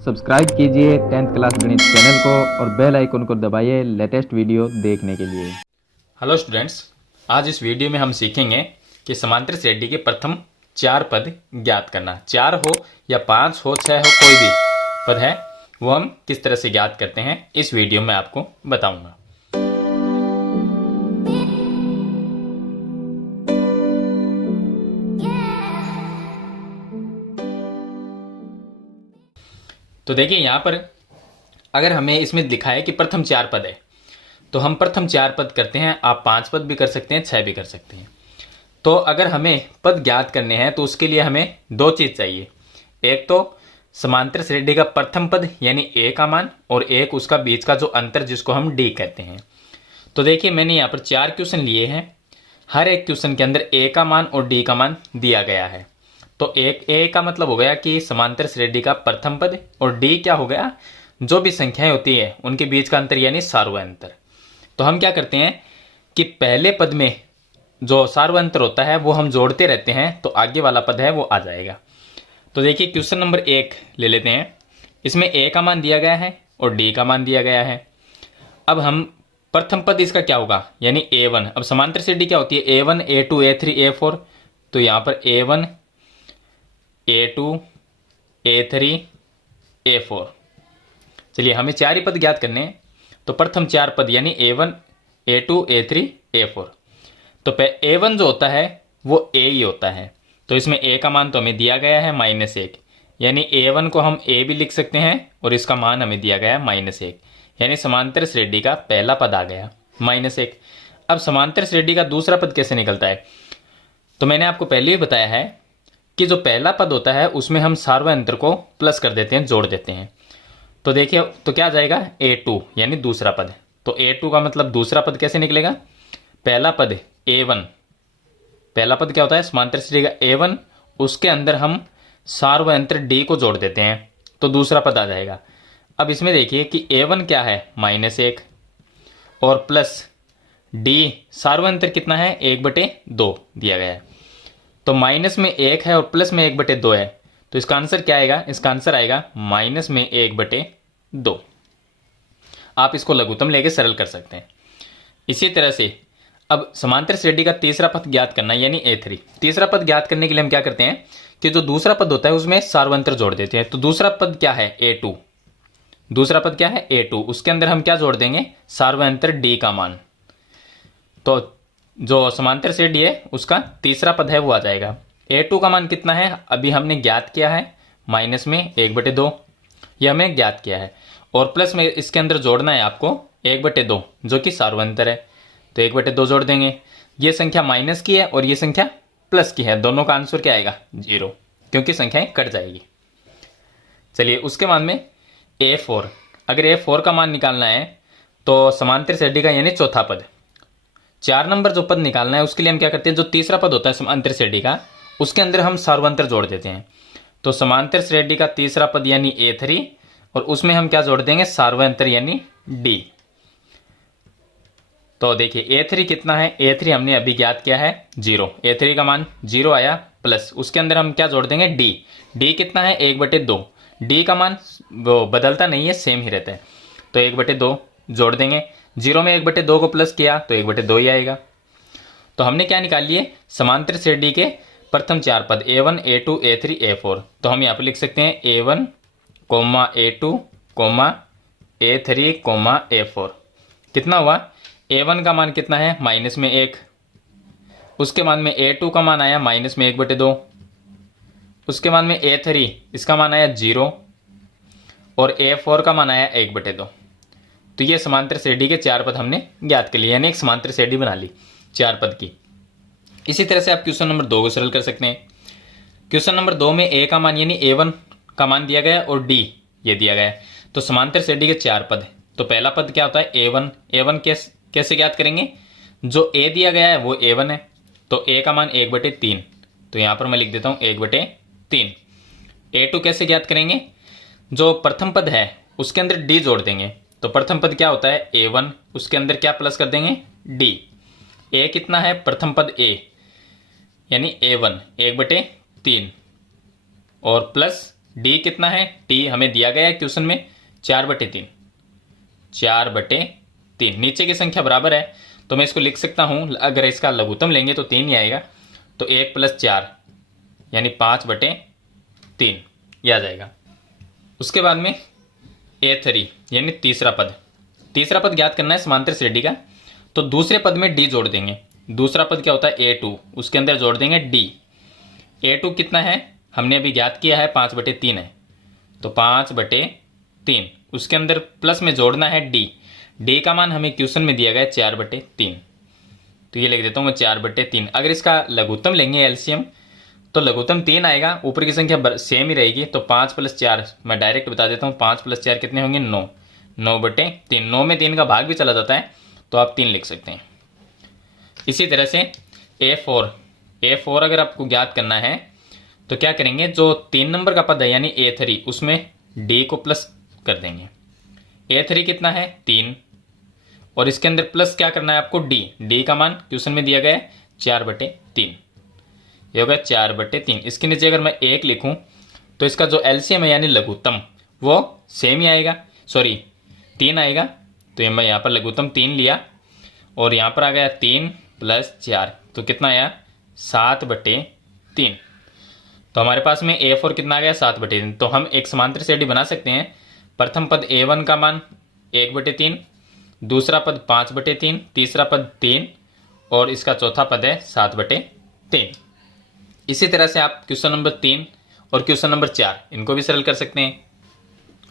Subscribe कीजिए 10th class गणित channel को और बेल आइकन को दबाइए लेटेस्ट वीडियो देखने के लिए। हेलो स्टूडेंट्स, आज इस वीडियो में हम सीखेंगे कि समांतर श्रेणी के प्रथम 4 पद ज्ञात करना। 4 हो या 5 हो, 6 हो, कोई भी पद है वो हम किस तरह से ज्ञात करते हैं इस वीडियो में आपको बताऊंगा। तो देखिए यहाँ पर अगर हमें इसमें लिखा है कि प्रथम 4 पद है तो हम प्रथम 4 पद करते हैं। आप 5 पद भी कर सकते हैं, 6 भी कर सकते हैं। तो अगर हमें पद ज्ञात करने हैं तो उसके लिए हमें 2 चीज चाहिए। एक तो समांतर श्रेणी का प्रथम पद यानी ए का मान, और एक उसका बीच का जो अंतर जिसको हम डी कहते हैं। तो देखिए मैंने यहाँ पर 4 क्वेश्चन लिए हैं। हर एक क्वेश्चन के अंदर ए का मान और डी का मान दिया गया है। तो एक ए का मतलब हो गया कि समांतर श्रेणी का प्रथम पद, और डी क्या हो गया, जो भी संख्याएं होती है उनके बीच का अंतर यानी सार्वय अंतर। तो हम क्या करते हैं कि पहले पद में जो सार्वय अंतर होता है वो हम जोड़ते रहते हैं, तो आगे वाला पद है वो आ जाएगा। तो देखिए क्वेश्चन नंबर 1 ले लेते हैं। इसमें ए का मान दिया गया है और डी का मान दिया गया है। अब हम प्रथम पद इसका क्या होगा यानी a1। अब समांतर श्रेणी क्या होती है, a1 a2 a3 a4। तो यहाँ पर a1 a2 a3 a4। चलिए हमें 4 ही पद ज्ञात करने हैं। तो प्रथम 4 पद यानी a1 a2 a3 a4। तो a1 जो होता है वो a ही होता है। तो इसमें a का मान तो हमें दिया गया है -1, यानी a1 को हम a भी लिख सकते हैं और इसका मान हमें दिया गया है -1, यानी समांतर श्रेणी का पहला पद आ गया -1। अब समांतर श्रेणी का दूसरा पद कैसे निकलता है, तो मैंने आपको पहले ही बताया है कि जो पहला पद होता है उसमें हम सार्वय अंतर को प्लस कर देते हैं, जोड़ देते हैं। तो देखिए तो क्या आ जाएगा a2 यानी दूसरा पद। तो a2 का मतलब दूसरा पद कैसे निकलेगा, पहला पद a1, पहला पद क्या होता है समांतर श्रेणी का a1, उसके अंदर हम सार्वय अंतर d को जोड़ देते हैं तो दूसरा पद आ जाएगा। अब इसमें देखिए कि a1 क्या है -1 और प्लस d सार्वय अंतर कितना है 1/2 दिया गया है। तो माइनस में 1 है और प्लस में 1/2 है, तो इसका आंसर क्या आएगा, इसका आंसर आएगा माइनस में 1/2। आप इसको लघुत्तम लेके सरल कर सकते हैं। इसी तरह से अब समांतर श्रेणी का तीसरा पद ज्ञात करना यानी a3। तीसरा पद ज्ञात करने के लिए हम क्या करते हैं कि जो दूसरा पद होता है उसमें सार्वय अंतर जोड़ देते हैं। तो दूसरा पद क्या है a2, दूसरा पद क्या है a2, उसके अंदर हम क्या जोड़ देंगे, सार्वय अंतर d का मान। तो जो समांतर श्रेणी है उसका तीसरा पद है वो आ जाएगा। a2 का मान कितना है अभी हमने ज्ञात किया है, माइनस में 1/2, यह हमने ज्ञात किया है, और प्लस में इसके अंदर जोड़ना है आपको 1/2 जो कि सार्वय अंतर है। तो 1/2 जोड़ देंगे, ये संख्या माइनस की है और ये संख्या प्लस की है, दोनों का आंसर क्या आएगा 0, क्योंकि संख्याएं कट जाएगी। चलिए उसके बाद में a4, अगर a4 का मान निकालना है तो समांतर श्रेणी का यानी चौथा पद, 4 नंबर जो पद निकालना है उसके लिए हम क्या करते हैं, जो तीसरा पद होता है समांतर श्रेणी का उसके अंदर हम सार्वंतर जोड़ देते हैं। तो समांतर श्रेणी का तीसरा पद यानी a3 और उसमें हम क्या जोड़ देंगे, सार्वंतर यानी d। तो देखिए a3 कितना है, a3 हमने अभी ज्ञात किया है 0, a3 का मान 0 आया, प्लस उसके अंदर हम क्या जोड़ देंगे d कितना है 1/2, d का मान वो बदलता नहीं है, सेम ही रहता है। तो 1/2 जोड़ देंगे, 0 में 1/2 को प्लस किया तो 1/2 ही आएगा। तो हमने क्या निकाल लिए, समांतर श्रेणी के प्रथम 4 पद a1 a2 a3 a4। तो हम यहाँ पर लिख सकते हैं a1, a2, a3, a4। कितना हुआ, a1 का मान कितना है -1, उसके बाद में a2 का मान आया -1/2, उसके बाद में a3 इसका मान आया 0 और a4 का मान आया 1/2। तो ये समांतर श्रेणी के 4 पद हमने ज्ञात कर लिए, यानी एक समांतर श्रेणी बना ली 4 पद की। इसी तरह से आप क्वेश्चन नंबर 2 को सरल कर सकते हैं। क्वेश्चन नंबर 2 में a का मान यानी a1 का मान दिया गया और d ये दिया गया है। तो समांतर श्रेणी के 4 पद, तो पहला पद क्या होता है a1 कैसे ज्ञात करेंगे, जो a दिया गया है वो a1 है, तो a का मान 1/3, तो यहां पर मैं लिख देता हूं 1/3। a2 कैसे ज्ञात करेंगे, जो प्रथम पद है उसके अंदर d जोड़ देंगे। तो प्रथम पद क्या होता है a1, उसके अंदर क्या प्लस कर देंगे d। a कितना है प्रथम पद a यानी a1 1/3 और प्लस डी कितना है, टी हमें दिया गया है क्वेश्चन में 4/3, 4/3। नीचे की संख्या बराबर है तो मैं इसको लिख सकता हूँ, अगर इसका लघुत्तम लेंगे तो 3 ही आएगा, तो 1 + 4 यानी 5/3 ये आ जाएगा। उसके बाद में A3 यानी तीसरा पद ज्ञात करना है समांतर श्रेणी का, तो दूसरे पद में D जोड़ देंगे। दूसरा पद क्या होता है A2, उसके अंदर जोड़ देंगे D। A2 कितना है हमने अभी ज्ञात किया है 5/3 है, तो 5/3 उसके अंदर प्लस में जोड़ना है D। D का मान हमें क्वेश्चन में दिया गया है 4/3, तो ये लिख देता हूँ मैं 4/3। अगर इसका लघुत्तम लेंगे एलसीएम तो लघुत्तम 3 आएगा, ऊपर की संख्या सेम ही रहेगी, तो 5 + 4 मैं डायरेक्ट बता देता हूँ, 5 + 4 कितने होंगे 9, 9/3। 9 में 3 का भाग भी चला जाता है तो आप 3 लिख सकते हैं। इसी तरह से A4 अगर आपको ज्ञात करना है तो क्या करेंगे, जो 3 नंबर का पद है यानी A3 उसमें D को प्लस कर देंगे। A3 कितना है 3, और इसके अंदर प्लस क्या करना है आपको D का मान क्वेश्चन में दिया गया है 4/3, ये होगा 4/3। इसके नीचे अगर मैं 1 लिखूं तो इसका जो एलसीएम है यानी लघुत्तम वो सेम ही आएगा, सॉरी 3 आएगा, तो ये मैं यहाँ पर लघुत्तम 3 लिया और यहाँ पर आ गया 3 + 4, तो कितना आया 7/3। तो हमारे पास में A4 कितना आ गया 7/3। तो हम एक समांतर श्रेणी बना सकते हैं। प्रथम पद A1 का मान 1/3, दूसरा पद 5/3, तीसरा पद 3 और इसका चौथा पद है 7/3। इसी तरह से आप क्वेश्चन नंबर 3 और क्वेश्चन नंबर 4 इनको भी सरल कर सकते हैं।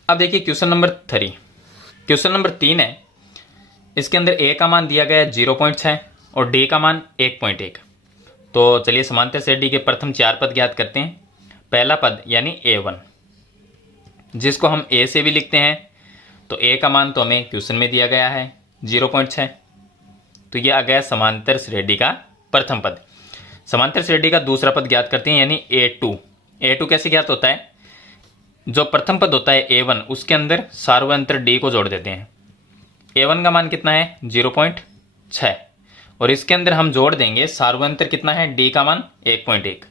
अब देखिए क्वेश्चन नंबर 3, क्वेश्चन नंबर 3 है, इसके अंदर A का मान दिया गया है 0.6 और D का मान 1.1। तो चलिए समांतर श्रेणी के प्रथम 4 पद ज्ञात करते हैं। पहला पद यानी A1, जिसको हम A से भी लिखते हैं, तो A का मान तो हमें क्वेश्चन में दिया गया है 0.6, तो यह आ गया समांतर श्रेणी का प्रथम पद। समांतर श्रेणी का दूसरा पद ज्ञात करते हैं यानी A2 कैसे ज्ञात होता है, जो प्रथम पद होता है A1 उसके अंदर सार्वंतर D को जोड़ देते हैं। A1 का मान कितना है 0.6 और इसके अंदर हम जोड़ देंगे सार्वंतर कितना है D का मान 1.1,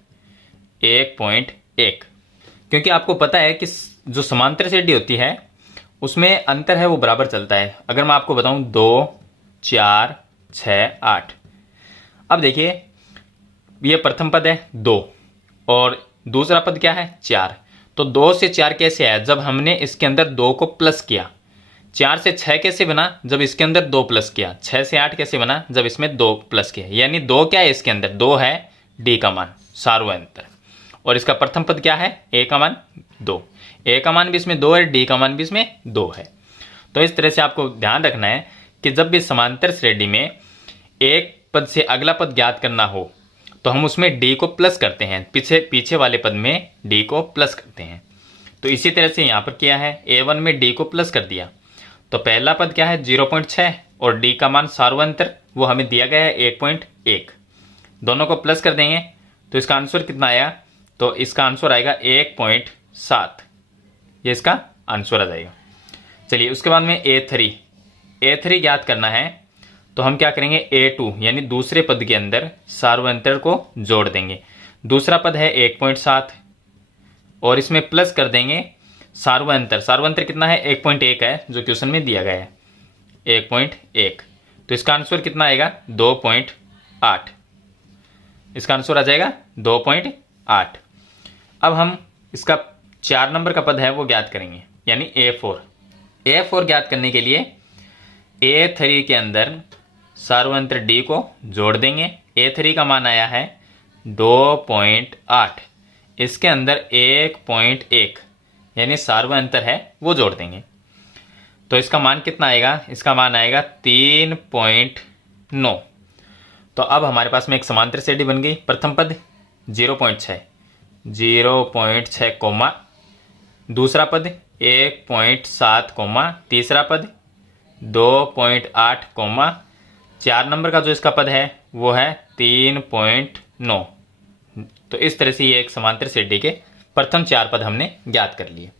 क्योंकि आपको पता है कि जो समांतर श्रेणी होती है उसमें अंतर है वो बराबर चलता है। अगर मैं आपको बताऊं 2, 4, 6, 8, अब देखिए ये प्रथम पद है 2 और दूसरा पद क्या है 4, तो 2 से 4 कैसे आया, जब हमने इसके अंदर 2 को प्लस किया। 4 से 6 कैसे बना, जब इसके अंदर 2 प्लस किया। 6 से 8 कैसे बना, जब इसमें 2 प्लस किया। यानी 2 क्या है इसके अंदर, 2 है D का मान सार्वंतर, और इसका प्रथम पद क्या है A का मान 2, A का मान भी इसमें 2 है, D का मान भी इसमें 2 है। तो इस तरह से आपको ध्यान रखना है कि जब भी समांतर श्रेणी में एक पद से अगला पद ज्ञात करना हो तो हम उसमें D को प्लस करते हैं, पीछे वाले पद में D को प्लस करते हैं। तो इसी तरह से यहाँ पर किया है, A1 में D को प्लस कर दिया, तो पहला पद क्या है 0.6 और D का मान सार्वंतर वो हमें दिया गया है 1.1, दोनों को प्लस कर देंगे तो इसका आंसर कितना आया, तो इसका आंसर आएगा 1.7, ये इसका आंसर आ जाएगा। चलिए उसके बाद में A3 ज्ञात करना है, तो हम क्या करेंगे A2 यानी दूसरे पद के अंदर सार्वंतर को जोड़ देंगे। दूसरा पद है 1.7 और इसमें प्लस कर देंगे सार्वंतर कितना है 1.1 है, जो क्वेश्चन में दिया गया है 1.1, तो इसका आंसर कितना आएगा 2.8, इसका आंसर आ जाएगा 2.8। अब हम इसका 4 नंबर का पद है वो ज्ञात करेंगे यानी A4 ज्ञात करने के लिए A3 के अंदर सार्वंतर D को जोड़ देंगे। A3 का मान आया है 2.8, इसके अंदर 1.1 यानी सार्वंतर है वो जोड़ देंगे, तो इसका मान कितना आएगा, इसका मान आएगा 3.9। तो अब हमारे पास में एक समांतर श्रेणी बन गई। प्रथम पद 0.6 कोमा, दूसरा पद 1.7 कोमा, तीसरा पद 2.8 कोमा, 4 नंबर का जो इसका पद है वो है 3.9। तो इस तरह से ये एक समांतर श्रेणी के प्रथम 4 पद हमने ज्ञात कर लिए।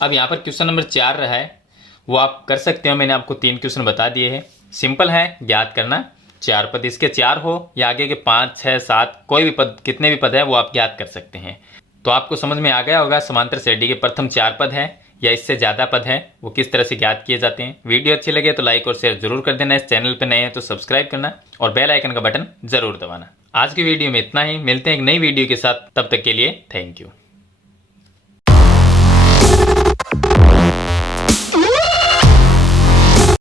अब यहाँ पर क्वेश्चन नंबर 4 रहा है, वो आप कर सकते हो, मैंने आपको 3 क्वेश्चन बता दिए हैं। सिंपल है ज्ञात करना, 4 पद इसके 4 हो या आगे के 5, 6, 7 कोई भी पद, कितने भी पद है वो आप ज्ञात कर सकते हैं। तो आपको समझ में आ गया होगा समांतर श्रेणी के प्रथम 4 पद हैं या इससे ज़्यादा पद हैं वो किस तरह से ज्ञात किए जाते हैं। वीडियो अच्छी लगे तो लाइक और शेयर जरूर कर देना। इस चैनल पर नए हैं तो सब्सक्राइब करना और बेल आइकन का बटन जरूर दबाना। आज की वीडियो में इतना ही, मिलते हैं एक नई वीडियो के साथ, तब तक के लिए थैंक यू।